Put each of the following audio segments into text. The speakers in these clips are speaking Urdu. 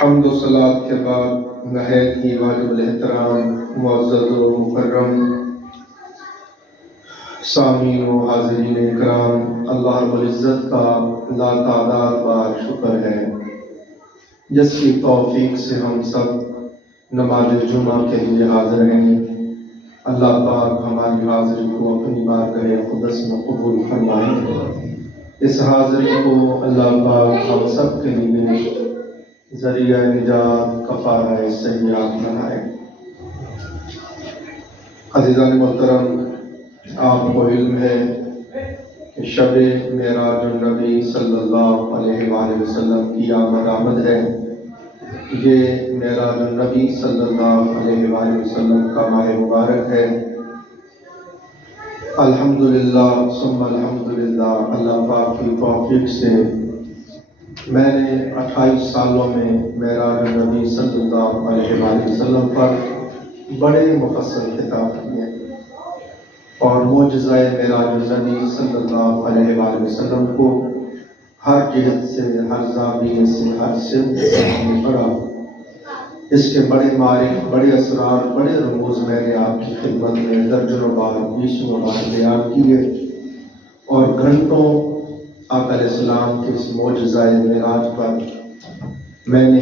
حمد و صلات کے بعد نہایت ہی واجب الاحترام معزز و مکرم سامعین و حاضرین اکرام، اللہ رب العزت کا لا تعداد بار شکر ہے جس کی توفیق سے ہم سب نماز جمعہ کے لیے حاضر ہیں۔ اللہ پاک ہماری حاضری کو اپنی بارگاہ قدس میں قبول فرمائے۔ اس حاضری کو اللہ پاک ہم سب کے لیے ذریعہ نجات کفارہ سیئات بنائے۔ عزیزان محترم، آپ کو علم ہے کہ شب معراج النبی صلی اللہ علیہ وآلہ وسلم کی آمد ہے۔ یہ معراج النبی صلی اللہ علیہ وآلہ وسلم کا ماہ مبارک ہے۔ الحمدللہ ثم الحمدللہ، اللہ پاک کی توفیق سے میں نے 28 سالوں میں معراج النبی صلی اللہ علیہ وآلہ وسلم پر بڑے مفصل خطاب کیے اور معجزہ معراج النبی صلی اللہ علیہ وآلہ وسلم کو ہر جہت سے، ہر زاویے سے، ہر سمت سے ہم نے پڑھا۔ اس کے بڑے معارف، بڑے اسرار، بڑے رموز میں نے آپ کی خدمت میں درجنوں بار، بیسوں بار بیان کیے اور گھنٹوں آقا علیہ السلام کے اس معجزہ معراج پر میں نے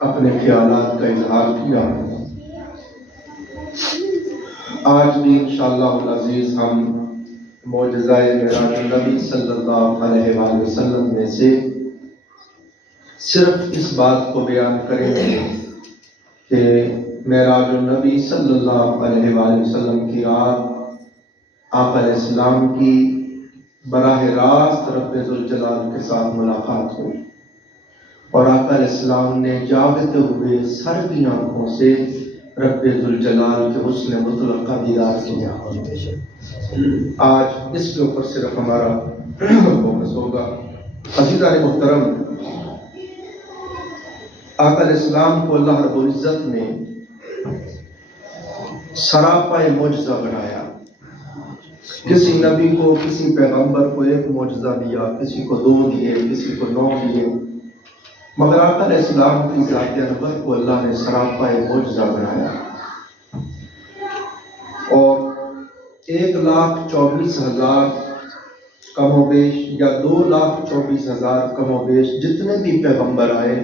اپنے خیالات کا اظہار کیا۔ آج بھی انشاءاللہ العزیز ہم معجزہ معراج النبی صلی اللہ علیہ وآلہ وسلم میں سے صرف اس بات کو بیان کریں گے کہ معراج النبی صلی اللہ علیہ وآلہ وسلم کی رات آقا علیہ السلام کی براہ راست رب ذوالجلال کے ساتھ ملاقات ہوئی اور آقا علیہ السلام نے جاگتے ہوئے سر کی آنکھوں سے رب ذوالجلال کے حسن مطلق کا دیدار کیا۔ آج اس کے اوپر صرف ہمارا فوکس ہوگا۔ عزیزان محترم، آقا علیہ السلام کو اللہ رب العزت نے سراپا معجزہ بنایا۔ کسی نبی کو، کسی پیغمبر کو ایک معجزہ دیا، کسی کو 2 دیے، کسی کو 9 دیے، مگر آقا علیہ السلام کی ذات انور کو اللہ نے سراپا معجزہ بنایا اور 1,24,000 کم و بیش یا 2,24,000 کم و بیش جتنے بھی پیغمبر آئے،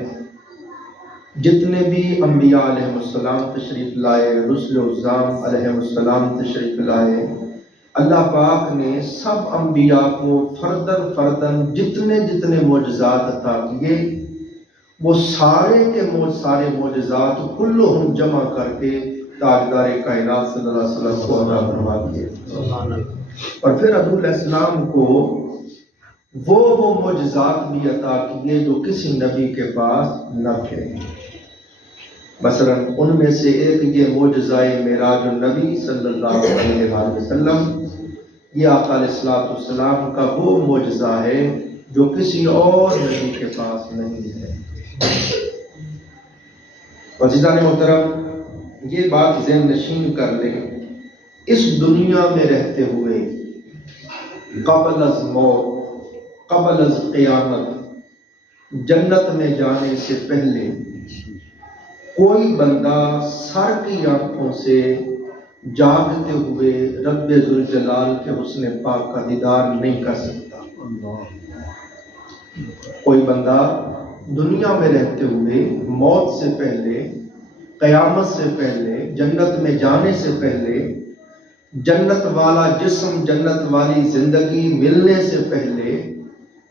جتنے بھی انبیاء علیہ السلام تشریف لائے، رسل اعظام علیہ السلام تشریف لائے، اللہ پاک نے سب انبیاء کو فردن فردن جتنے معجزات عطا کیے، وہ سارے کے سارے معجزات کلہم جمع کر کے تاجدار کائنات صلی اللہ علیہ وسلم کو عطا فرما دیے۔ اور پھر حضور علیہ السلام کو وہ معجزات بھی عطا کیے جو کسی نبی کے پاس نہ تھے۔ مثلا ان میں سے ایک یہ معجزہ معراج النبی صلی اللہ علیہ وآلہ وسلم، یہ آقا علیہ السلام کا وہ معجزہ ہے جو کسی اور نبی کے پاس نہیں ہے۔ عزیزان محترم، یہ بات ذہن نشین کر لیں، اس دنیا میں رہتے ہوئے قبل از موت، قبل از قیامت، جنت میں جانے سے پہلے کوئی بندہ سر کی آنکھوں سے جاگتے ہوئے رب ذوالجلال کے حسن پاک کا دیدار نہیں کر سکتا۔ کوئی بندہ دنیا میں رہتے ہوئے موت سے پہلے، قیامت سے پہلے، جنت میں جانے سے پہلے، جنت والا جسم، جنت والی زندگی ملنے سے پہلے،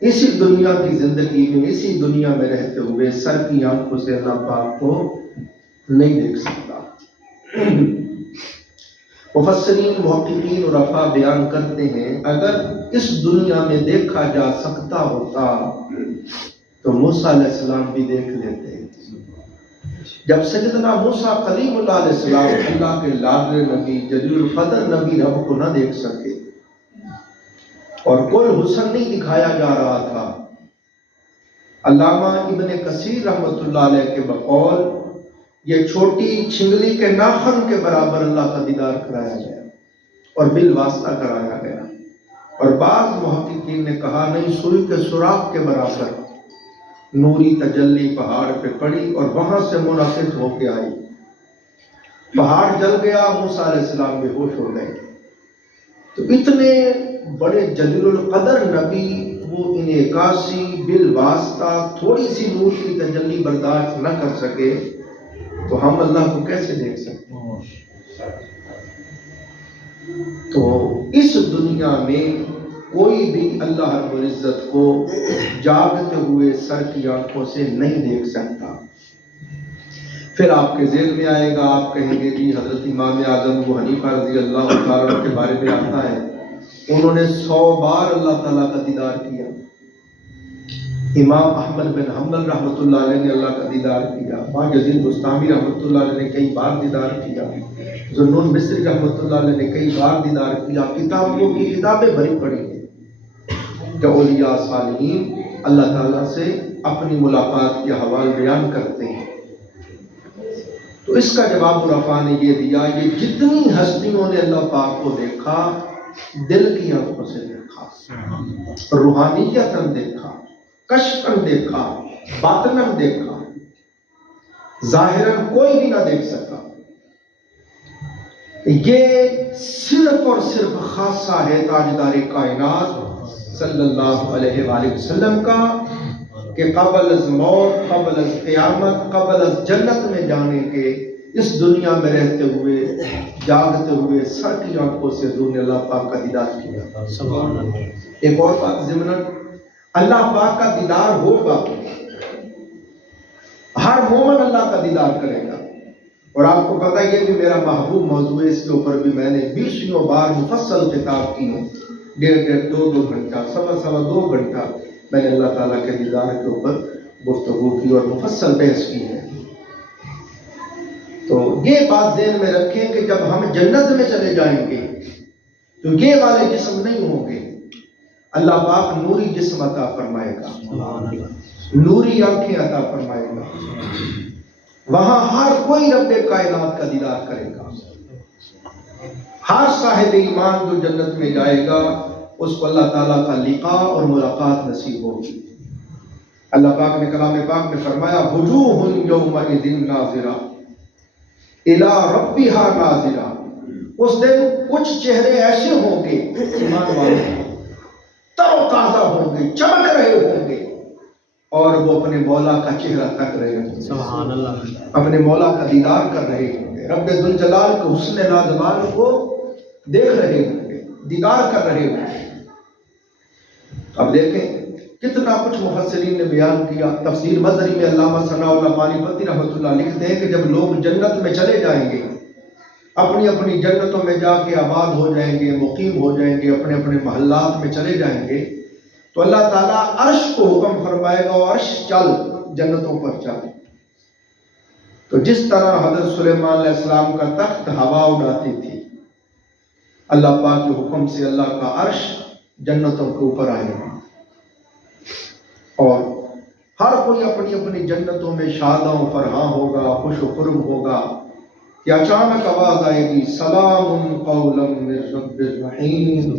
اسی دنیا کی زندگی میں، اسی دنیا میں رہتے ہوئے سر کی آنکھوں سے اللہ پاک کو نہیں دیکھ سکتا۔ مفسرین، محققین اور عرفا بیان کرتے ہیں اگر اس دنیا میں دیکھا جا سکتا ہوتا تو موسیٰ علیہ السلام بھی دیکھ لیتے۔ جب سیدنا موسیٰ کلیم اللہ علیہ السلام، اللہ کے لاڈلے نبی، جلیل القدر نبی، رب کو نہ دیکھ سکے اور کوئی حسن نہیں دکھایا جا رہا تھا، علامہ ابن کثیر رحمۃ اللہ علیہ کے بقول یہ چھوٹی چھنگلی کے ناخن کے برابر اللہ کا دیدار کرایا گیا اور بالواسطہ کرایا گیا، اور بعض محققین نے کہا نہیں، سوئی کے سوراخ کے برابر نوری تجلی پہاڑ پہ پڑی اور وہاں سے منعقد ہو کے آئی. پہاڑ جل گیا, موسیٰ علیہ السلام بے ہوش ہو گئے. تو اتنے بڑے جلیل القدر نبی وہ انعکاسی بالواسطہ تھوڑی سی نور کی تجلی برداشت نہ کر سکے تو ہم اللہ کو کیسے دیکھ سکتے ہیں؟ تو اس دنیا میں کوئی بھی اللہ رب العزت کو جاگتے ہوئے سر کی آنکھوں سے نہیں دیکھ سکتا. پھر آپ کے ذہن میں آئے گا, آپ کہیں گے جی حضرت امام اعظم ابو حنیفہ رضی اللہ تعالیٰ کے بارے میں آتا ہے انہوں نے 100 بار اللہ تعالیٰ کا دیدار کیا. امام احمد بن حنبل رحمۃ اللہ علیہ نے اللہ کا دیدار کیا. باجزید بستامی رحمۃ اللہ علیہ نے کئی بار دیدار کیا. ذوالنون مصری رحمۃ اللہ علیہ نے کئی بار دیدار کیا. کتابوں کی کتابیں بھری پڑی ہیں کہ اولیاء صالحین اللہ تعالیٰ سے اپنی ملاقات کے حوال بیان کرتے ہیں. تو اس کا جواب عرفاء نے یہ دیا, یہ جتنی ہستیوں نے اللہ پاک کو دیکھا دل کی آنکھوں سے دیکھا, روحانیتاً دیکھا, کشفاً دیکھا, باطناً دیکھا, ظاہراً کوئی بھی نہ دیکھ سکا. یہ صرف اور صرف خاصہ ہے تاجدار کائنات صلی اللہ علیہ وآلہ وسلم کا کہ قبل از موت, قبل از قیامت, قبل از جنت میں جانے کے اس دنیا میں رہتے ہوئے جاگتے ہوئے سر کی آنکھوں سے حضور نے اللہ پاک کا دیدار کیا. ایک اور بات ضمناً, اللہ پاک کا دیدار ہوگا, ہر مومن اللہ کا دیدار کرے گا. اور آپ کو پتہ یہ بھی میرا محبوب موضوع ہے, اس کے اوپر بھی میں نے 20 بار مفصل خطاب کی ہے, 1.5 2 گھنٹہ, 2.25 گھنٹہ میں نے اللہ تعالیٰ کے دیدار کے اوپر گفتگو کی اور مفصل بحث کی ہے. تو یہ بات ذہن میں رکھیں کہ جب ہم جنت میں چلے جائیں گے تو یہ والے جسم نہیں ہوں گے, اللہ پاک نوری جسم عطا فرمائے گا, نوری آنکھیں عطا فرمائے گا. وہاں ہر کوئی رب کائنات کا دیدار کرے گا. ہر صاحب ایمان جو جنت میں جائے گا اس کو اللہ تعالیٰ کا لقاء اور ملاقات نصیب ہوگی. اللہ پاک نے کلام پاک میں فرمایا وجوہ یومئذ ناظرہ الی ربہا ناظرہ. اس دن کچھ چہرے ایسے ہوں گے ایمان والے تر و تازہ ہوں گے, چمک رہے ہوں گے اور وہ اپنے مولا کا چہرہ تک رہے ہوں گے, سبحان اللہ, اپنے مولا کا دیدار کر رہے ہوں گے, رب ذوالجلال کے حسن نازوال کو دیکھ رہے ہوں گے, دیدار کر رہے ہوں گے. اب دیکھیں کتنا کچھ مفسرین نے بیان کیا. تفسیر مظہری میں علامہ ثناء اللہ پانی پتی رحمۃ اللہ لکھتے ہیں کہ جب لوگ جنت میں چلے جائیں گے, اپنی اپنی جنتوں میں جا کے آباد ہو جائیں گے, مقیم ہو جائیں گے, اپنے اپنے محلات میں چلے جائیں گے, تو اللہ تعالیٰ عرش کو حکم فرمائے گا, عرش چل, جنتوں پر چل. تو جس طرح حضرت سلیمان علیہ السلام کا تخت ہوا اڑاتی تھی, اللہ پاک کے حکم سے اللہ کا عرش جنتوں کے اوپر آئے گا اور ہر کوئی اپنی اپنی جنتوں میں شاداں و فرحاں ہوگا, خوش و خرم ہوگا کہ اچانک آواز آئے گی سلام قولا من رب الرحیم,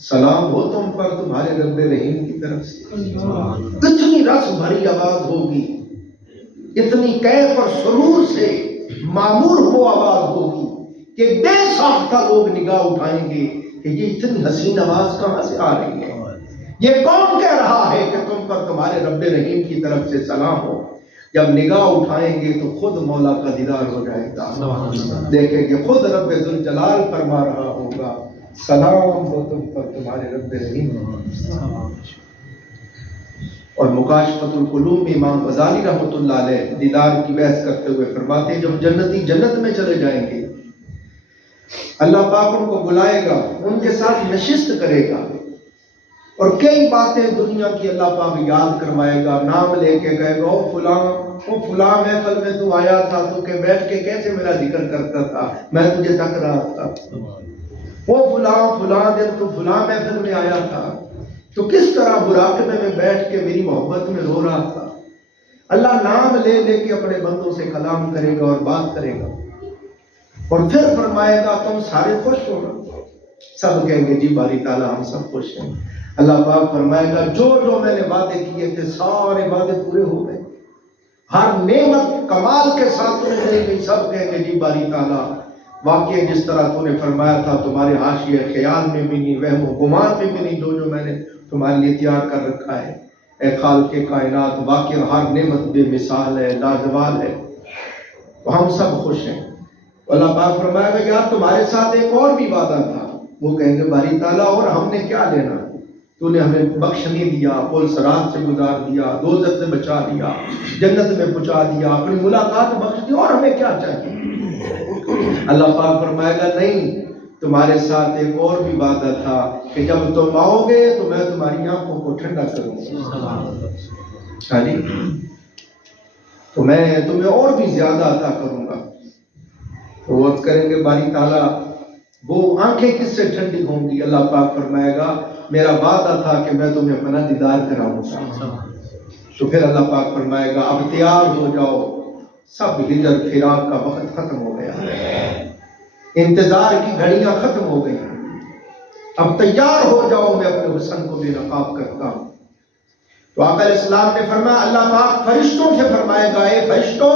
سلام ہو تم پر تمہارے رب رحیم کی طرف سے. اتنی رس بھری آواز ہوگی, اتنی کیف اور سرور سے معمور وہ آواز ہوگی کہ بے ساختہ لوگ نگاہ اٹھائیں گے کہ یہ اتنی حسین آواز کہاں سے آ رہی ہے, یہ کون کہہ رہا ہے کہ تم پر تمہارے رب رحیم کی طرف سے سلام ہو. جب نگاہ اٹھائیں گے تو خود مولا کا دیدار ہو جائے گا, دیکھیں گے خود رب ذوالجلال فرما رہا ہوگا سلام ہو تم پر تمہارے رب رحیم. اور مکاشفۃ القلوب میں امام غزالی رحمۃ اللہ علیہ دیدار کی بحث کرتے ہوئے فرماتے ہیں جب جنتی جنت میں چلے جائیں گے اللہ پاک ان کو بلائے گا, ان کے ساتھ نشست کرے گا اور کئی باتیں دنیا کی اللہ پاک یاد کروائے گا, نام لے کے کہے گا او فلاں محفل میں تو آیا تھا, تو کہ بیٹھ کے کیسے میرا ذکر کرتا تھا, میں تجھے تک رہا تھا. وہ فلاں دن تو فلاں محفل میں آیا تھا, تو کس طرح براقبے میں بیٹھ کے میری محبت میں رو رہا تھا. اللہ نام لے لے کے اپنے بندوں سے کلام کرے گا اور بات کرے گا اور پھر فرمائے گا تم سارے خوش ہو. سب کہیں گے جی باری تعالیٰ ہم سب خوش ہیں. اللہ پاک فرمائے گا جو جو میں نے وعدے کیے تھے سارے وعدے پورے ہو گئے، ہر نعمت کمال کے ساتھ تمہیں ملے گی، سب کہیں گے جی باری تعالیٰ واقعی جس طرح تو نے فرمایا تھا تمہارے حاشیے خیال میں بھی نہیں، وہم و گمان میں بھی نہیں، جو میں نے تمہارے لیے تیار کر رکھا ہے، اے خالق کائنات واقعی ہر نعمت بے مثال ہے، لازوال ہے، تو ہم سب خوش ہیں۔ اللہ پاک فرمائے گا یار تمہارے ساتھ ایک اور بھی وعدہ تھا، وہ کہیں گے باری تعالیٰ اور ہم نے کیا لینا، تو نے ہمیں بخش نہیں دیا، پل صراط سے گزار دیا، دوزخ سے بچا دیا، جنت میں پہنچا دیا، اپنی ملاقات بخش دی، اور ہمیں کیا چاہیے؟ اللہ پاک فرمائے گا نہیں، تمہارے ساتھ ایک اور بھی وعدہ تھا کہ جب تم آؤ گے تو میں تمہاری آنکھوں کو ٹھنڈا کروں گا، ہاں جی، تو میں تمہیں اور بھی زیادہ عطا کروں گا۔ تو وہ کریں گے باری تعالیٰ وہ آنکھیں کس سے ٹھنڈی ہوں گی؟ اللہ پاک فرمائے گا میرا وعدہ تھا کہ میں تمہیں اپنا دیدار کراؤں گا۔ تو پھر اللہ پاک فرمائے گا اب تیار ہو جاؤ، سب ہجر فراق کا وقت ختم ہو گیا، انتظار کی گھڑیاں ختم ہو گئی، اب تیار ہو جاؤ، میں اپنے حسن کو بے نقاب کرتا ہوں۔ تو آقا علیہ السلام نے فرمایا، اللہ پاک فرشتوں سے فرمائے گا اے فرشتوں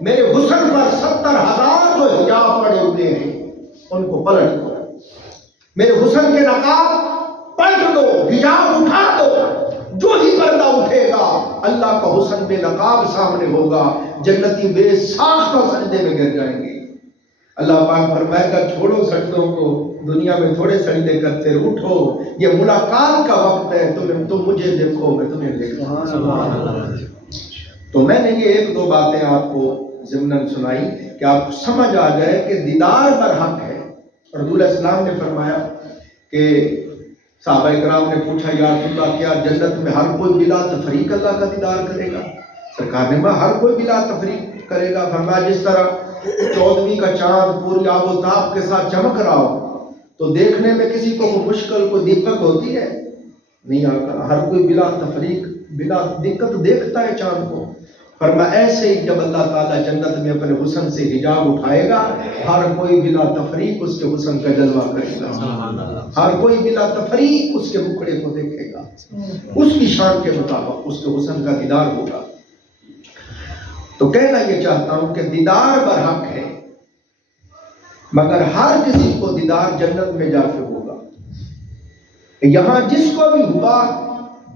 میرے حسن پر 70,000 جو حجاب پڑے ہوئے ہیں ان کو پلٹ دو، میرے حسن کے نقاب پلٹ دو، حجاب اٹھا دو، جو ہی پردہ اٹھے گا اللہ کا حسن بے نقاب سامنے ہوگا، جنتی بے ساختہ سجدے میں گر جائیں گے۔ اللہ پاک فرمائے گا چھوڑو سجدوں کو، دنیا میں تھوڑے سجدے کرتے اٹھو، یہ ملاقات کا وقت ہے، تم مجھے دیکھو میں تمہیں دیکھوں۔ تو میں نے یہ ایک دو باتیں آپ کو ضمناً سنائی کہ آپ کو سمجھ آ جائے کہ دیدار برحق ہے۔ اور رسول اسلام نے فرمایا کہ صحابہ کرام نے پوچھا یا رسول اللہ کیا جنت میں ہر کوئی بلا تفریق اللہ کا دیدار کرے گا؟ سرکار نے کہا ہر کوئی بلا تفریق کرے گا۔ فرمایا جس طرح 14ویں کا چاند پوری آب و تاب کے ساتھ چمک رہا ہو تو دیکھنے میں کسی کو کوئی مشکل کوئی دقت ہوتی ہے؟ نہیں آقا، ہر کوئی بلا تفریق بلا دقت دیکھتا ہے چاند کو۔ فرمایا ایسے ہی جب اللہ تعالیٰ جنت میں اپنے حسن سے حجاب اٹھائے گا ہر کوئی بلا تفریق اس کے حسن کا جلوہ کرے گا، ہر کوئی بلا تفریق اس کے مکھڑے کو دیکھے گا، اس کی شان کے مطابق اس کے حسن کا دیدار ہوگا۔ تو کہنا یہ چاہتا ہوں کہ دیدار برحق ہے، مگر ہر کسی کو دیدار جنت میں جا کے ہوگا۔ یہاں جس کو بھی ہوا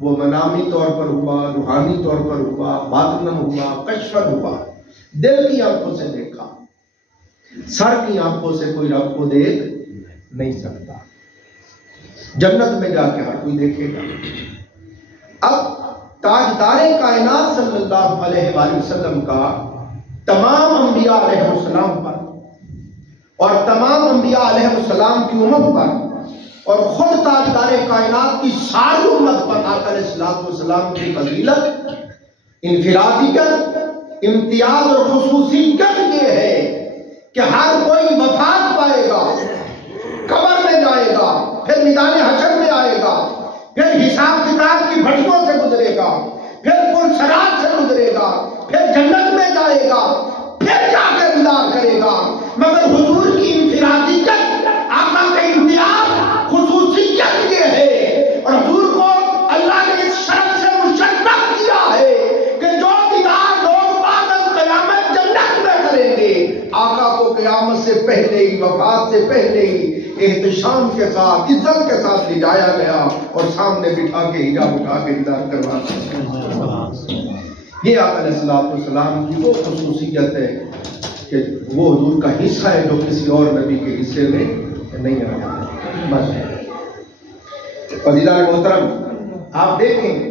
وہ منامی طور پر ہوا، روحانی طور پر ہوا، باطناً ہوا، کشفاً ہوا، دل کی آنکھوں سے دیکھا، سر کی آنکھوں سے کوئی رب کو دیکھ نہیں سکتا، جنت میں جا کے ہر کوئی دیکھے گا۔ اب تاجدار کائنات صلی اللہ علیہ وآلہ وسلم کا تمام انبیاء علیہ السلام پر اور تمام انبیاء علیہ السلام کی امت پر اور خود تاجدار کائنات کی ساری امت پر آقا علیہ السلام کی فضیلت، انفرادیت، امتیاز اور خصوصیت یہ ہے کہ ہر کوئی وفات پائے گا، قبر میں جائے گا، پھر میدان حشر میں آئے گا، پھر حساب کتاب کی بھٹیوں سے گزرے گا، پھر پل صراط سے گزرے گا، پھر جنت میں جائے گا، پھر جا کے دیدار کرے گا۔ مگر حضور کی انفرادیت، آقا کا امتیاز، خصوصیت یہ ہے اور حضور کو اللہ نے اس شرط سے مشرف کیا ہے کہ جو دیدار لوگ بعد از قیامت جنت میں کریں گے آقا کو قیامت سے پہلے ہی، وفات سے پہلے ہی احتشام کے ساتھ، عزت کے ساتھ لے جایا گیا اور سامنے بٹھا کے حجاب اٹھا کے دیدار کروایا۔ یہ آقا علیہ السلام کی وہ خصوصیت ہے کہ وہ حضور کا حصہ ہے جو کسی اور نبی کے حصے میں نہیں آیا۔ فضیلت محترم، آپ دیکھیں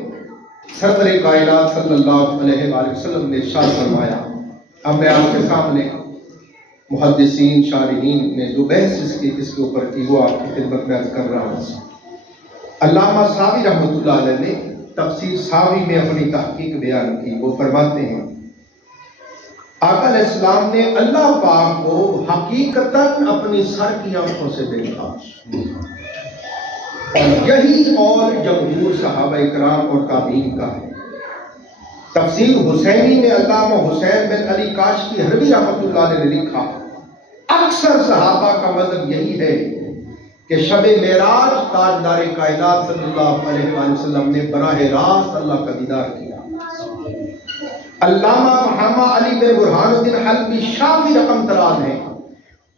سرور کائنات صلی اللہ علیہ وآلہ وسلم نے ارشاد فرمایا۔ اب میں آپ کے سامنے محدثین شارحین نے جو بحث اس کے اوپر کی وہ آپ کی خدمت میں عرض کر رہا ہوں۔ علامہ ساوی رحمۃ اللہ علیہ نے تفسیر ساوی میں اپنی تحقیق بیان کی۔ وہ فرماتے ہیں آقا علیہ السلام نے اللہ پاک کو حقیقتاً اپنی سر کی آنکھوں سے دیکھا، اور یہی قول جمہور صحابہ اکرام اور تابعین کا ہے۔ تفسیر حسینی میں علامہ حسین بن علی کاشفی حلوی رحمۃ اللہ علیہ نے لکھا اکثر صحابہ کا مذہب یہی ہے کہ شب معراج تاجدار کائنات صلی اللہ علیہ وآلہ وسلم نے براہ راست اللہ کا دیدار کیا۔ علامہ محمد علی بن برہان الدین حلبی شافی رقم تراز ہیں،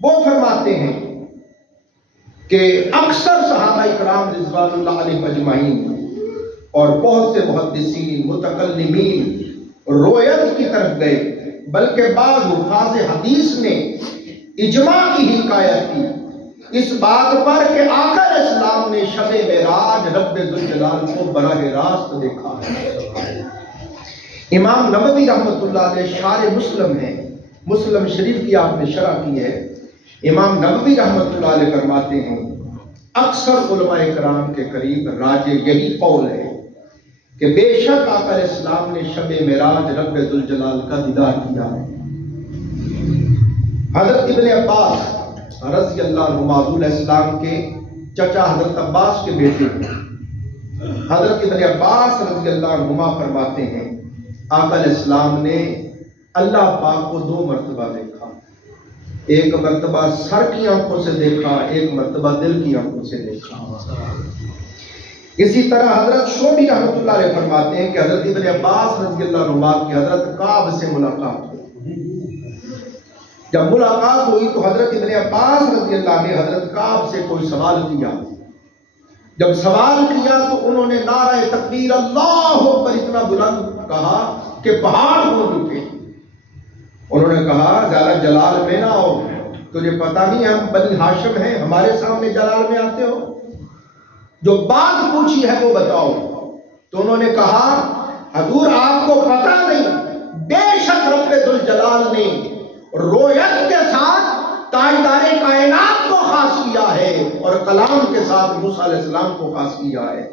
وہ فرماتے ہیں کہ اکثر صحابہ کرام رضوان اللہ علیہ اجمعین اور بہت سے محدثین متکلمین رویت کی طرف گئے، بلکہ بعض حفاظ حدیث نے اجماع کی حکایت کی اس بات پر کہ آقا اسلام نے شب معراج رب ذوالجلال کو براہ راست دیکھا ہے۔ امام نووی رحمۃ اللہ علیہ شارح مسلم ہے، مسلم شریف کی آپ نے شرح کی ہے۔ امام نووی رحمۃ اللہ علیہ فرماتے ہیں اکثر علماء کرام کے قریب راجح یہی قول ہے کہ بے شک آقا اسلام نے شب معراج رب ذوالجلال کا دیدار کیا ہے۔ حضرت ابن عباس رضی اللہ عنہ حضور اسلام کے چچا حضرت عباس کے بیٹے ہیں، حضرت ابن عباس رضی اللہ عنہ فرماتے ہیں آقا اسلام نے اللہ پاک کو 2 مرتبہ دیکھا، ایک مرتبہ سر کی آنکھوں سے دیکھا، ایک مرتبہ دل کی آنکھوں سے دیکھا۔ اسی طرح حضرت شعبی رحمۃ اللہ علیہ فرماتے ہیں کہ حضرت ابن عباس رضی اللہ عنہ کی حضرت کعب سے ملاقات ہوئی۔ جب ملاقات ہوئی تو حضرت ابن عباس رضی اللہ عنہ نے حضرت کعب سے کوئی سوال کیا۔ جب سوال کیا تو انہوں نے نعرہ تکبیر اللہ اکبر اتنا بلند کہا کہ پہاڑ گونج اٹھے۔ انہوں نے کہا زیادہ جلال میں نہ ہو، تجھے پتہ نہیں ہم بنی ہاشم ہیں، ہمارے سامنے جلال میں آتے ہو؟ جو بات پوچھی ہے وہ بتاؤ۔ تو انہوں نے کہا حضور آپ کو پتہ نہیں، بے شک رب ذوالجلال نے رویت کے ساتھ تاجدار کائنات کو خاص کیا ہے اور کلام کے ساتھ موسیٰ علیہ السلام کو خاص کیا ہے۔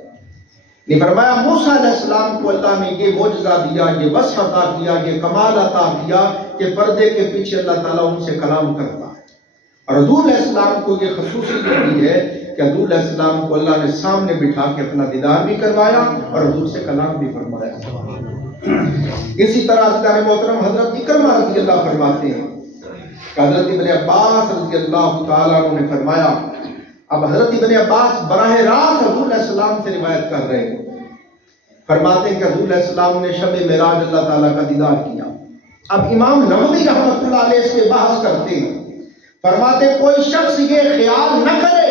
نے فرمایا موسیٰ علیہ السلام کو اللہ نے یہ معجزہ دیا، یہ وصف عطا کیا، یہ کمال عطا کیا کہ پردے کے پیچھے اللہ تعالیٰ ان سے کلام کرتا ہے۔ اور حضور علیہ السلام کو یہ خصوصیت دی ہے کہ حضور علیہ السلام کو اللہ نے سامنے بٹھا کے اپنا دیدار بھی کروایا اور حضور سے کلام بھی فرمایا۔ اسی طرح حضرت محترم حضرت اکرمہ رضی اللہ فرماتے ہیں کہ حضرت ابن عباس رضی اللہ تعالیٰ عنہ نے فرمایا، اب حضرت ابن عباس براہ راست حضور علیہ السلام سے روایت کر رہے ہیں، فرماتے ہیں کہ حضور علیہ السلام نے شب معراج اللہ تعالیٰ کا دیدار کیا۔ اب امام نووی رحمۃ اللہ علیہ اس کے بحث کرتے ہیں، فرماتے کوئی شخص یہ خیال نہ کرے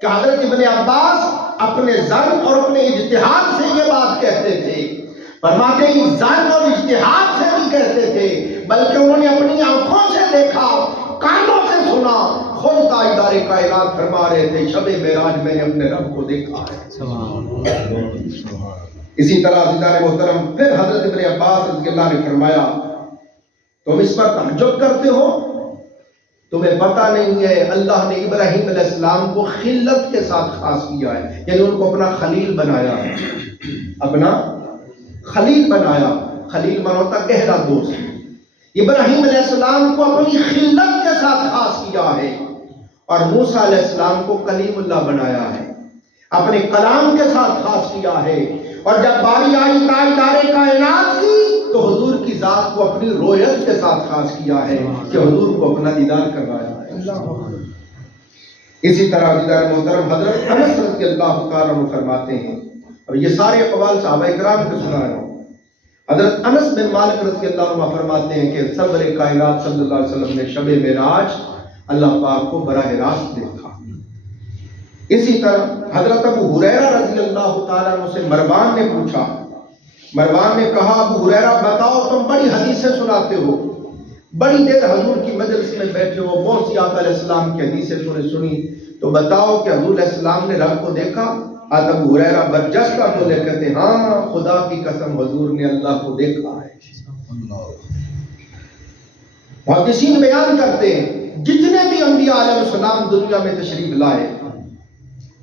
کہ حضرت ابن عباس اپنے ظن اور اپنے اجتہاد سے یہ بات کہتے تھے، فرماتے ہیں ظن اور اجتہاد سے نہیں کہتے تھے، بلکہ انہوں نے اپنی آنکھوں سے دیکھا، کانوں سے سنا، خود تاجدار کائنات فرما رہے تھے شب معراج میں نے اپنے رب کو دیکھا ہے۔ اسی طرح عزیزان محترم پھر حضرت ابن عباس رضی اللہ نے فرمایا تم اس پر تعجب کرتے ہو، تمہیں پتہ نہیں ہے اللہ نے ابراہیم علیہ السلام کو خلت کے ساتھ خاص کیا ہے، یعنی ان کو اپنا خلیل بنایا ہے، اپنا خلیل بنایا۔ خلیل مانا ہوتا گہرا دوست۔ ابراہیم علیہ السلام کو اپنی خلت کے ساتھ خاص کیا ہے اور موسیٰ علیہ السلام کو کلیم اللہ بنایا ہے، اپنے کلام کے ساتھ خاص کیا ہے۔ اور جب باری آئی تاجدار کائنات کی تو حضور کی ذات کو اپنی رویت کے ساتھ خاص کیا ہے کہ حضور کو اپنا دیدار کروایا ہے۔ اسی طرح عزیزان محترم حضرت انس رضی اللہ تعالیٰ عنہ فرماتے ہیں، اور یہ سارے اقوال صحابہ کرام کے سنا رہا ہوں، حضرت انس بن مالک رضی اللہ عنہ فرماتے ہیں کہ سرور کائنات صلی اللہ علیہ وسلم نے شب معراج اللہ پاک کو براہ راست دیکھا۔ اسی طرح حضرت ابو ہریرہ رضی اللہ تعالیٰ عنہ سے مروان نے پوچھا، مروان نے کہا ابو ہریرہ بتاؤ تم بڑی حدیثیں سناتے ہو، بڑی دیر حضور کی مجلس میں بیٹھے ہو، بہت سی آقا علیہ السلام کی حدیثیں تم نے سنی، تو بتاؤ کہ حضور علیہ السلام نے رب کو دیکھا؟ ابو ہریرہ برجستہ بولے کہتے ہاں خدا کی قسم حضور نے اللہ کو دیکھا ہے۔ محدثین بیان کرتے ہیں جتنے بھی انبیاء علیہ السلام دنیا میں تشریف لائے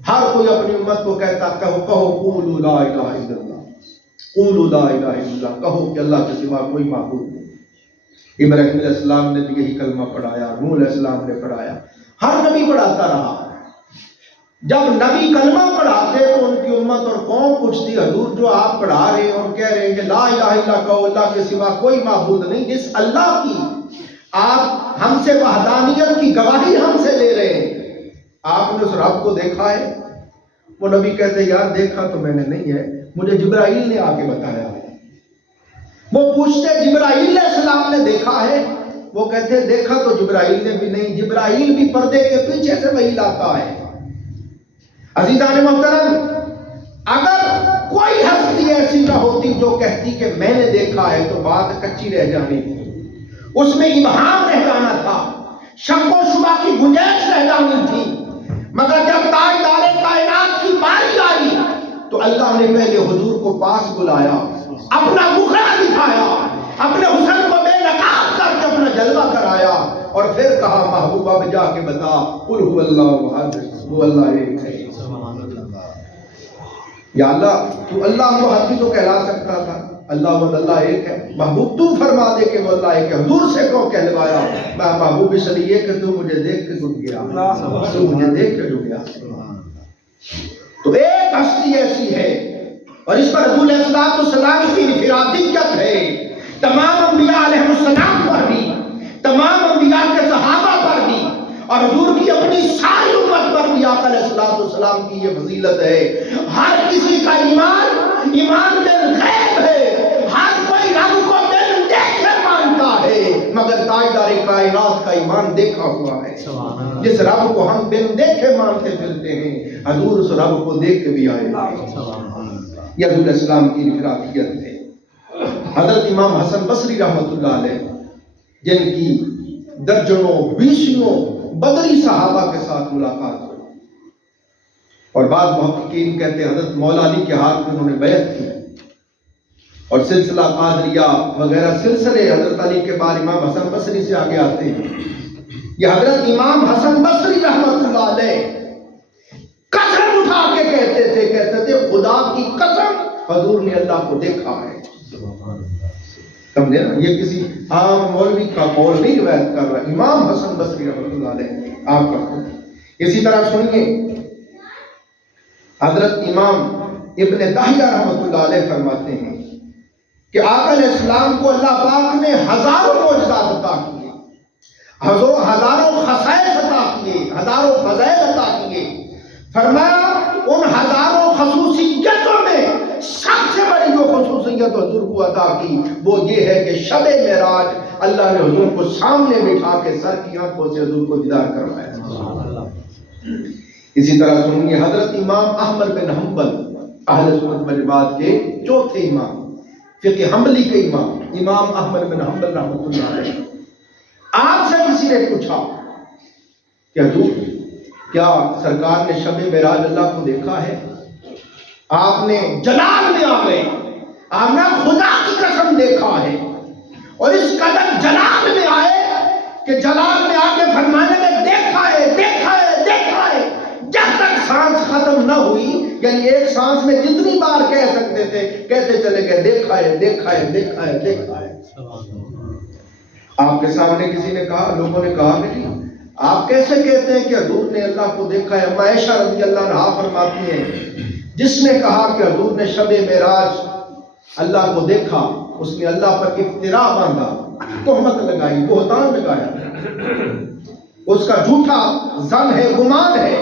ہر کوئی اپنی امت کو کہتا کہو قولوا لا الہ الا اللہ، قولوا لا الہ الا اللہ، کہو کہ اللہ کے سوا کوئی معبود نہیں۔ ابراہیم علیہ السلام نے بھی یہی کلمہ پڑھایا، نوح علیہ السلام نے پڑھایا، ہر نبی پڑھاتا رہا۔ جب نبی کلمہ پڑھاتے تو ان کی امت اور قوم پوچھتی حضور جو آپ پڑھا رہے ہیں اور کہہ رہے ہیں کہ لا الہ الا اللہ، کہو اللہ کے سوا کوئی معبود نہیں، جس اللہ کی آپ ہم سے وحدانیت کی گواہی ہم سے لے رہے ہیں، آپ نے اس رب کو دیکھا ہے؟ وہ نبی کہتے یار دیکھا تو میں نے نہیں ہے، مجھے جبرائیل نے آ کے بتایا ہے۔ وہ پوچھتے جبرائیل علیہ السلام نے دیکھا ہے؟ وہ کہتے دیکھا تو جبرائیل نے بھی نہیں، جبرائیل بھی پردے کے پیچھے سے وہی لاتا ہے۔ عزیزان محترم، اگر کوئی ہستی ایسی نہ ہوتی جو کہتی کہ میں نے دیکھا ہے تو بات کچی رہ جانی تھی، اس میں ابہام رہ جانا تھا، شک و شبہ کی گنجائش رہ جانی تھی۔ مگر جب تاجدار کائنات کی باری آئی تو اللہ نے پہلے حضور کو پاس بلایا، اپنا مخڑا دکھایا، اپنے حسن کو بے نقاب کر کے اپنا جلوہ کرایا، اور پھر کہا محبوب اب جا کے بتا قل هو اللہ احد، وہ اللہ ایک ہے۔ یا اللہ تو اللہ کو حد بھی تو کہلا سکتا تھا، اللہ وہ اللہ ایک ہے۔ محبوب تو فرما دے کہ وہ اللہ ایک ہے، حضور سے کیوں کہلوایا؟ میں محبوب اس لیے کہ تو مجھے دیکھ کے ٹوٹ گیا، تو مجھے دیکھ کے ٹوٹ گیا۔ تو ایک ہستی ایسی ہے، اور اس پر رسول السلام والسلام کی انفرادیت ہے، تمام انبیاء علیہ السلام پر بھی، تمام انبیاء کے صحابہ پر بھی، اور حضور کی اپنی ساری امت پر بھی آقا علیہ السلام کی یہ فضیلت ہے۔ ہر کسی کا ایمان بالغیب ہے، ہر کوئی رب کو بن دیکھے مانتا ہے، مگر تاجدار کائنات کا ایمان دیکھا ہوا ہے۔ جس رب کو ہم بن دیکھے مانتے پھرتے ہیں، حضور اس رب کو دیکھ کے بھی آئے۔ یہ حضور السلام کی انفرادیت ہے۔ حضرت امام حسن بصری رحمۃ اللہ علیہ، جن کی درجنوں بیسوں بدری صحابہ کے ساتھ ملاقات ہوئی، اور بعض محققین کہتے ہیں حضرت مولا علی کے ہاتھ میں انہوں نے بیعت کی، اور سلسلہ قادریہ وغیرہ سلسلے حضرت علی کے بعد امام حسن بصری سے آگے آتے ہیں۔ یہ حضرت امام حسن بصری رحمۃ اللہ علیہ قسم اٹھا کے کہتے تھے خدا کی قسم حضور نے اللہ کو دیکھا ہے۔ سمجھے نا، یہ کسی عام مولوی کا قول نہیں روایت کر رہا، امام حسن بصری رحمۃ اللہ علیہ آپ کا قول۔ اسی طرح سنیے حضرت امام ابن داہیہ رحمۃ اللہ علیہ فرماتے ہیں کہ آقا علیہ السلام کو اللہ پاک نے ہزاروں معجزات عطا کیے، ہزاروں خصائص عطا کیے، ہزاروں فضائل عطا کیے۔ فرمایا ان ہزاروں خصوصیتوں میں سب سے بڑی جو خصوصیت حضور کو عطا کی وہ یہ ہے کہ شب معراج اللہ نے حضور کو سامنے بٹھا کے سر کی آنکھوں سے حضور کو دیدار کروایا۔ اسی طرح سنیے حضرت امام احمد بن حنبل اہل سنت والجماعت کے چوتھے امام، فقہ حنبلی کے امام احمد بن حنبل رحمۃ اللہ علیہ، آپ سے کسی نے پوچھا کہ حضور کیا سرکار نے شب معراج اللہ کو دیکھا ہے؟ آپ نے جلال میں آ گئے، آپ نے خدا کی قسم دیکھا ہے، اور اس قدر جلال میں آئے کہ جلال میں آ کے فرمانے میں دیکھا ہے دیکھا ہے دیکھا ہے، جب تک سانس ختم نہ ہوئی، یعنی ایک سانس میں جتنی بار کہہ سکتے تھے کہتے چلے گئے دیکھا ہے دیکھا ہے دیکھا ہے دیکھا ہے۔ آپ کے سامنے کسی نے کہا، لوگوں نے کہا کہ آپ کیسے کہتے ہیں کہ حضور نے اللہ کو دیکھا ہے؟ اما عائشہ رضی اللہ عنہا فرماتی ہیں جس نے کہا کہ حضور نے شب معراج اللہ کو دیکھا، اس نے اللہ پر افترا باندھا، تہمت لگائی، بہتان لگایا، اس کا جھوٹا ظن ہے، گمان ہے۔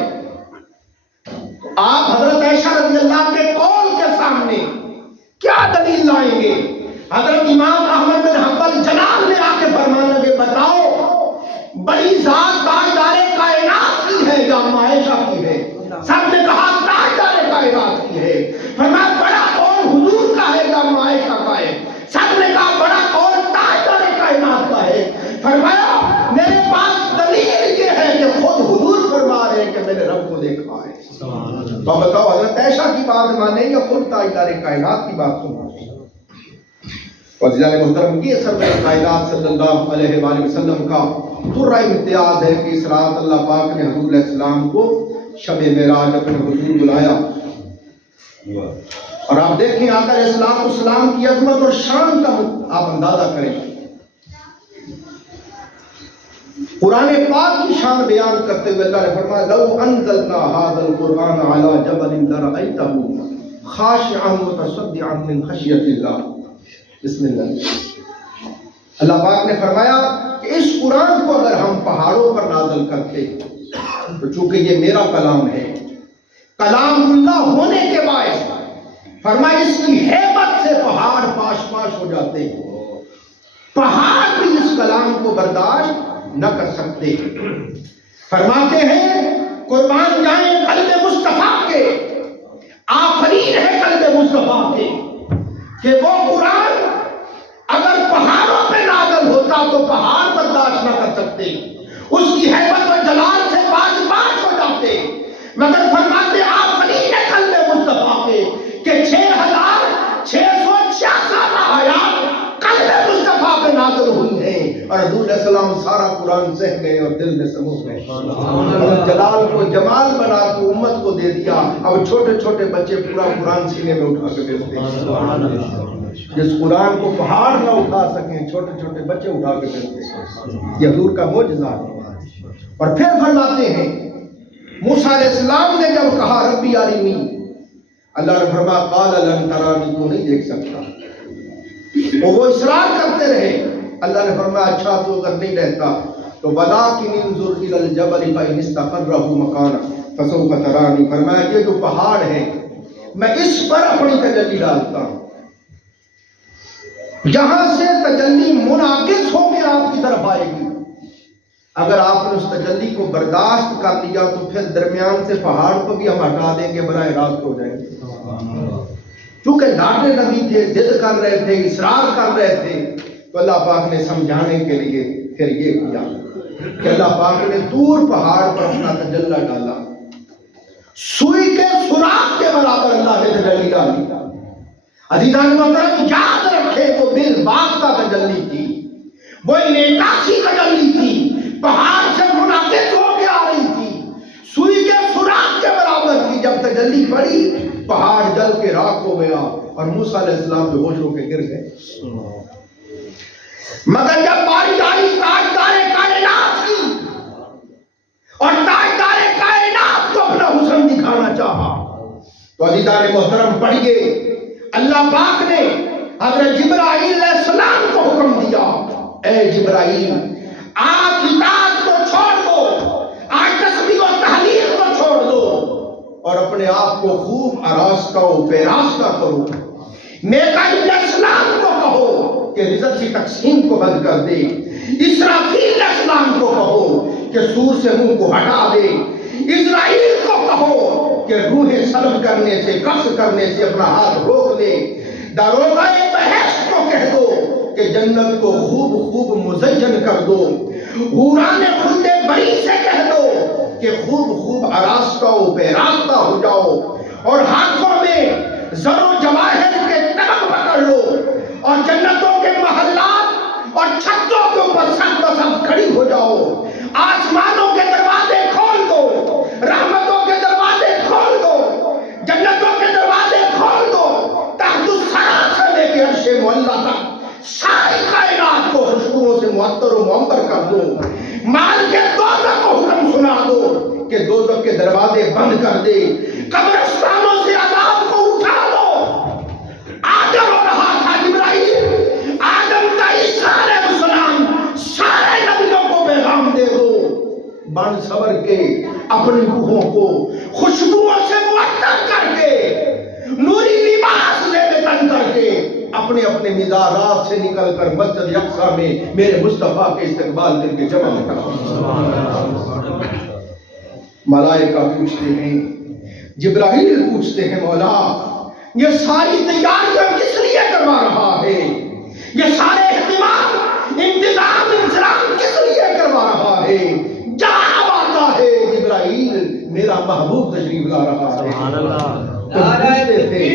آپ حضرت عائشہ رضی اللہ کے قول کے سامنے کیا دلیل لائیں گے؟ حضرت امام احمد بن حنبل جلال میں آ کے فرمانے لگے بتاؤ بڑی ذات تاجدار کائنات کی ہے یا اما عائشہ کی ہے؟ سب نے کہا تاجدار کائنات کی ہے۔ فرمایا بڑا قول حضور کا ہے یا اما عائشہ کا ہے؟ سب نے کہا بڑا قول تاجدار کائنات کا ہے۔ فرمایا میرے پاس دلیل یہ ہے کہ خود حضور فرما رہے ہیں کہ میں نے رب کو دیکھا ہے۔ تو بتاؤ حضرت عائشہ کی بات مانے یا خود تاجدار کائنات کی بات سنیں؟ عزیزان محترم، یہ سرور کائنات صلی اللہ علیہ وآلہ وسلم کا درہ امتیاز ہے کہ اس رات اللہ پاک نے حضور علیہ السلام کو شب معراج اپنے حضور بلایا، اور آپ دیکھیں آقا علیہ السلام کی عظمت اور شان کا آپ اندازہ کریں۔ قرآن پاک کی شان بیان کرتے ہوئے اللہ نے فرمایا لو انزلنا هذا القرآن على جبل لرأيته خاشعا متصدعا من خشیۃ اللہ۔ بسم اللہ۔ اللہ پاک نے فرمایا کہ اس قرآن کو اگر ہم پہاڑوں پر نازل کرتے تو چونکہ یہ میرا کلام ہے، کلام اللہ ہونے کے باعث فرمایا اس کی ہیبت سے پہاڑ پاش پاش ہو جاتے ہیں، پہاڑ بھی اس کلام کو برداشت نہ کر سکتے۔ فرماتے ہیں قربان جائیں قلب مصطفیٰ کے، آفرین ہے قلب مصطفیٰ کے، کہ وہ قرآن اگر پہاڑوں پہ نازل ہوتا تو پہاڑ برداشت نہ کر سکتے، اس کی ہیبت اور جلال سے باز باز ہو جاتے، مگر فرماتے آفرین ہے قلب مصطفیٰ کے کہ 6666 آیات قلب مصطفیٰ پہ نازل ہوئی ہیں، اور حضور علیہ السلام سارا قرآن سہ گئے اور دل میں سمو گئے، اور جلال کو جمال بنا کے امت کو دے دیا۔ اب چھوٹے چھوٹے بچے پورا قرآن سینے میں اٹھا کے بیٹھتے ہیں، جس قرآن کو پہاڑ نہ اٹھا سکیں چھوٹے چھوٹے بچے اٹھا کے بیٹھتے ہیں، یہ حضور کا معجزہ ہے۔ اور پھر فرماتے ہیں موسیٰ علیہ السلام نے جب کہا ربی ارنی، اللہ نے فرمایا قال لن ترانی، تو نہیں دیکھ سکتا، اور وہ اصرار کرتے رہے، اللہ نے فرمایا اچھا تو اگر نہیں رہتا تو ولکن انظر الی الجبل فإن استقر مکانہ فسوف ترانی، فرمایا یہ جو پہاڑ ہے میں اس پر اپنی تجلی ڈالتا ہوں، جہاں سے تجلی منعکس ہو کے آپ کی طرف آئے گی، اگر آپ نے اس تجلی کو برداشت کر لیا تو پھر درمیان سے پہاڑ کو بھی ہم ہٹا دیں گے، براہ راست ہو جائیں گے۔ چونکہ ڈانٹے نبی تھے، ضد کر رہے تھے، اصرار کر رہے تھے، تو اللہ پاک نے سمجھانے کے لیے پھر یہ کیا کہ اللہ پاک نے دور پہاڑ پر اپنا تجلی ڈالا، سوئی کے سوراخ کے برابر اللہ نے تجلی ڈالی۔ عزیزان محترم یاد رکھے وہ بالواسطہ تجلی تھی، وہ انعکاسی تجلی تھی، پہاڑ سے منعکس ہو کے آ رہی تھی، سوئی کے سوراخ کے برابر تھی۔ جب تجلی پڑی پہاڑ جل کے راکھ ہو گیا اور موسیٰ علیہ السلام بے ہوش ہو کے گر گئے۔ مگر جب باری آئی تاجدار کائنات کی اور تاجدار کائنات کو اپنا حسن دکھانا چاہا تو عزیزان محترم پڑھیے اللہ پاک نے حضرت جبرائیل علیہ السلام کو حکم دیا، اے جبرائیل آج اطاعت کو چھوڑ دو، آج تسبیح و تحلیل کو چھوڑ دو اور اپنے آپ کو خوب آراستہ و پیراستہ کرو۔ میکائیل علیہ السلام کو کہو کہ رزق کی تقسیم کو بند کر دے، اسرافیل علیہ السلام کو کہو کہ سور سے منہ کو ہٹا دے، اسرائیل کو کہو کہ روح سلب کرنے سے قبض کرنے سے اپنا ہاتھ روک لے، داروغہ بہشت کو کہہ دو کہ جنت کو خوب خوب مزین کر دو، حوران خلد بری سے کہہ دو کہ خوب خوب آراستہ و پیراستہ ہو جاؤ، اور ہاتھوں میں زر و جواہر کے طبق پکڑ لو اور جنتوں کے محلات اور چھتوں کے اوپر سب بسب کھڑی ہو جاؤ، آسمانوں کے دروازے کھول دو، رحمتوں کے دروازے کھول دو، جنتوں کے دروازے کھول دو، تحت الثری سے لے کے عرش معلی تک ساری کائنات کو خوشبوؤں سے معطر و معمر کر دو، مال کے دوزخ کو حکم سنا دو کہ دوزخ کے دروازے بند کر دے، قبرستانوں سے عذاب کو اٹھا دو۔ آدم ہو رہا تھا جبرائیل، آدم کا عیسیٰ علیہ السلام سارے نبیوں کو پیغام دے دو، بن صبر کے اپنی روحوں کو خوشبوؤں سے معطر کر کے، نوری لباس سے بتن کر کے، اپنے اپنے مزارات سے نکل کر مسجد اقصی میں میرے مصطفیٰ کے استقبال کر کے جمع کرو۔ ملائکہ پوچھتے ہیں، جبرائیل پوچھتے ہیں مولا یہ ساری تیاریاں کس لیے کروا رہا ہے، یہ سارے اہتمام انتظام انسلام کس لیے کروا رہا ہے؟ جواب آتا ہے جبرائیل میرا محبوب تشریف لا رہا ہے۔ سبحان اللہ، پوچھتے تھے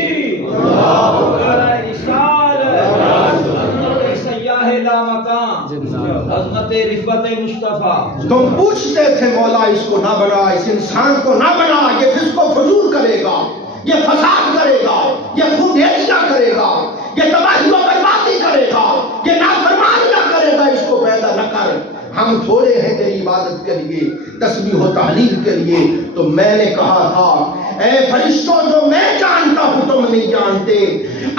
عظمت رفعت مصطفیٰ، تم پوچھتے تھے مولا اس کو نہ بنا، اس انسان کو نہ بنا، یہ فسق و فجور کرے گا، یہ فساد کرے گا، یہ خودیزیاں کرے گا، یہ تباہی و بربادی کرے گا، یہ نافرمانیاں کرے گا، اس کو پیدا نہ کر، ہم تھوڑے ہیں تیری عبادت کے لیے، تسبیح و تحلیل کے لیے۔ تو میں نے کہا تھا اے فرشتوں جو میں جانتا ہوں تم نہیں جانتے،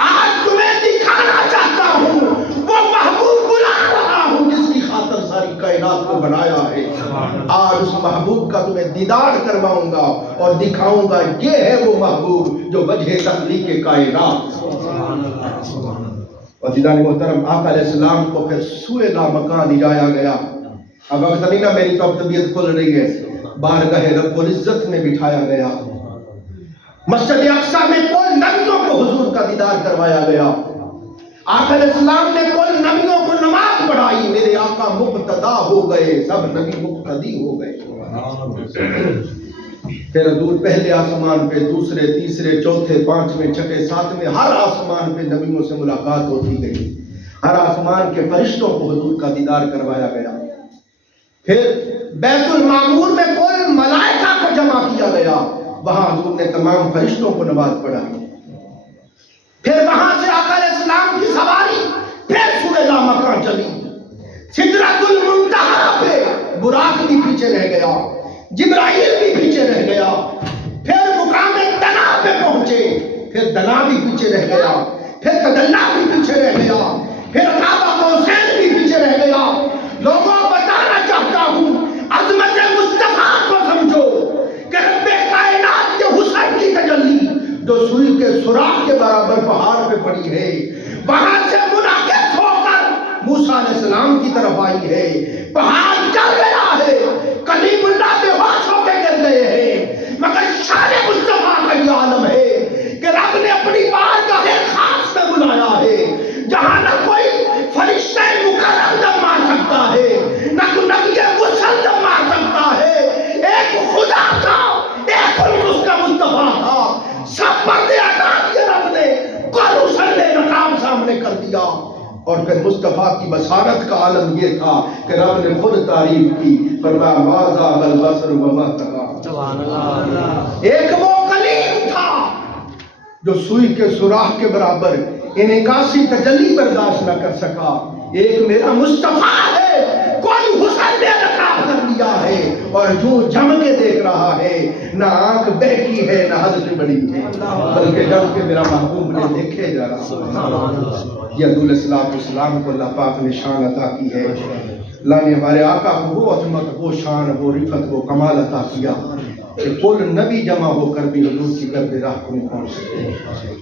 آج تمہیں دکھانا چاہتا ہوں وہ محبوب بلا رہا ہوں جس کی خاطر ساری کائنات کو بنایا ہے، آج اس محبوب کا تمہیں دیدار کرواؤں گا اور دکھاؤں گا یہ ہے وہ محبوب جو وجہ تخلیق کائنات۔ عزیزان محترم، آقا علیہ السلام کو پھر سوئے لا مکان لے جایا گیا۔ اب وقت نہیں نا، میری تو طبیعت کھل رہی ہے، بارگاہ رب العزت میں بٹھایا گیا، مسجد اقصی میں کل نبیوں کو حضور کا دیدار کروایا گیا۔ آقا علیہ السلام نے کل نبیوں کو نماز پڑھائی، میرے آقا مقتدا ہو گئے، سب نبی مقتدی ہو گئے۔ پھر حضور پہلے آسمان پہ، دوسرے، تیسرے، چوتھے، پانچویں، چھٹے، ساتویں، ہر آسمان پہ نبیوں سے ملاقات ہوتی گئی، ہر آسمان کے فرشتوں کو حضور کا دیدار کروایا گیا۔ پھر بیت المعمور میں کل ملائکہ کو جمع کیا گیا، وہاں حضور نے تمام فرشتوں کو نماز پڑھائی۔ پھر وہاں سے آقا علیہ السلام کی سواری پھر سوئے لا مکان چلی، سدرۃ المنتہا پہ براق بھی پیچھے رہ گیا، جبرائیل بھی پیچھے رہ گیا، پھر مقام دنا پہ پہنچے، پھر دنا بھی پیچھے رہ گیا، پھر تدلا بھی پیچھے رہ گیا، پھر کعبہ قوسین بھی پیچھے رہ گیا۔ لوگوں بتانا چاہتا ہوں، عظمت مصطفیٰ کو سمجھو کہ رب کائنات کے حسن کی تجلی جو سوئی کے سوراخ کے برابر پہاڑ پہ پڑی ہے، وہاں سے منعکس ہو کر موسیٰ علیہ السلام کی طرف آئی ہے، پہاڑ چل گیا ہے، کلیم اللہ بے ہوش ہو کے گر گئے ہیں، مگر شان مصطفیٰ کا یہ عالم ہے کہ رب نے اپنی بارگاہ خاص میں بلایا ہے، جہاں نہ کوئی فرشتہ مکرم دم مار سکتا ہے، نہ کوئی نبی مرسل دم مار سکتا ہے، ایک خدا تھا، ایک اس کا مصطفیٰ تھا، سب پردے ہٹا دیے رب نے، کل حسن نے نقاب سامنے کر دیا۔ اور پھر مصطفیٰ کی بصارت کا عالم یہ تھا کہ رب نے خود تعریف کی، فرمایا ما زاغ البصر وما طغى۔ ایک وہ کلیم تھا جو سوئی کے سوراخ کے برابر انعکاسی تجلی برداشت نہ کر سکا، ایک میرا مصطفیٰ ہے، کل حسن نے نقاب کر دیا ہے، اور جو جم کے دیکھ رہا ہے، نہ آنکھ بہکی ہے نہ حد سے بڑی ہے، بلکہ جم کے میرا محبوب نے دیکھے جا رہا ہے۔ یہ حضور علیہ السلام کو اللہ پاک نے شان عطا کی ہے۔ اللہ نے ہمارے آقا کو وہ عظمت، وہ شان، وہ رفت، وہ کمال عطا کیا کہ کل نبی جمع ہو کر بھی حضور کی گرد راہ کو نہیں پہنچ سکتے۔